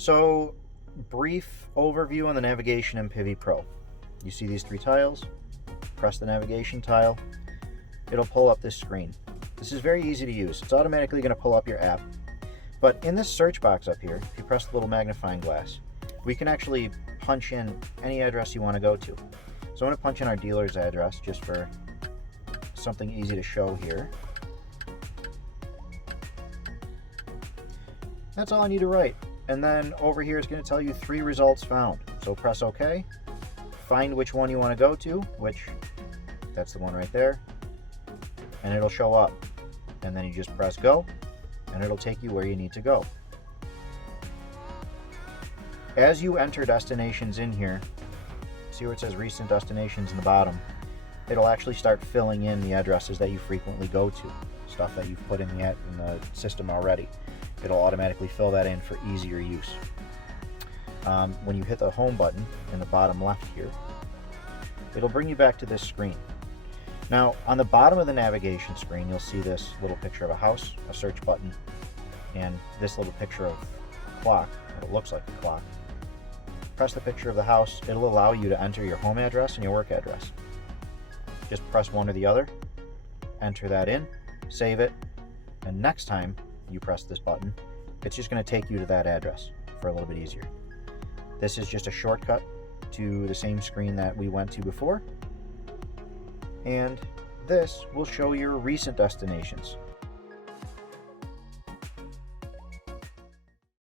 So, brief overview on the navigation in PIVI Pro. You see these three tiles, press the navigation tile, it'll pull up this screen. This is very easy to use. It's automatically going to pull up your app. But in this search box up here, if you press the little magnifying glass, we can actually punch in any address you want to go to. So I'm going to punch in our dealer's address just for something easy to show here. That's all I need to write. And then over here it's going to tell you 3 results found. So press OK, find which one you want to go to, which that's the one right there, and it'll show up. And then you just press go, and it'll take you where you need to go. As you enter destinations in here, see where it says recent destinations in the bottom, it'll actually start filling in the addresses that you frequently go to, stuff that you've put in the system already. It'll automatically fill that in for easier use. When you hit the home button in the bottom left here, it'll bring you back to this screen. Now, on the bottom of the navigation screen, you'll see this little picture of a house, a search button, and this little picture of a clock. It looks like a clock. Press the picture of the house. It'll allow you to enter your home address and your work address. Just press one or the other, enter that in, save it, and next time you press this button, it's just going to take you to that address for a little bit easier. This is just a shortcut to the same screen that we went to before, and this will show your recent destinations.